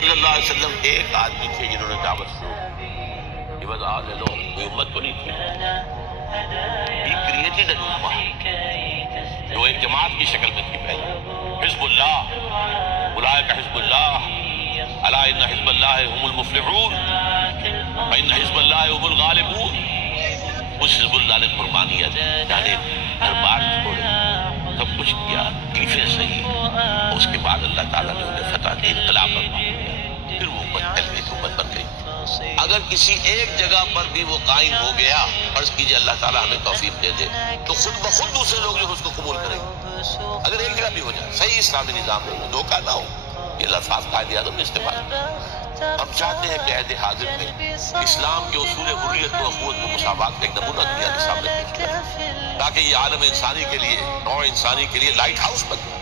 صلی اللہ علیہ وسلم ایک آدمی تھے جنہوں نے دعوت شروع کی. بس آج لوگ کوئی امت کو نہیں تھی. He created an ummah جو ایک جماعت کی شکل میں تھی پہلے. حزب اللہ اولئک حزب اللہ الا ان حزب اللہ هم المفلحون وان حزب اللہ هم الغالبون. اس حزب اللہ نے قربانیت جانے دربار چھوڑے سب کچھ کیا تکلیفیں سہی اور اس کے بعد اللہ تعالیٰ نے انہیں فتح دی انقلاب فرمایا. پھر وہ امت پھیل گئی تو امت بن گئی. اگر کسی ایک جگہ پر بھی وہ قائم ہو گیا فرض کیجئے اللہ تعالیٰ ہمیں توفیق دے دے تو خود بخود دوسرے لوگ جو اس کو قبول کریں گے. اگر ایک جگہ بھی ہو جائے صحیح اسلامی نظام ہو دھوکہ نہ ہو. یہ الفاظ قائد اعظم نے استعمال. ہم چاہتے ہیں کہ عہد حاضر میں اسلام کے اصول حریت و اخوت و مساوات کا ایک نمونہ دنیا کے سامنے پیش کریں تاکہ یہ عالم انسانی کے لیے نوع انسانی کے لیے لائٹ ہاؤس بن جائے.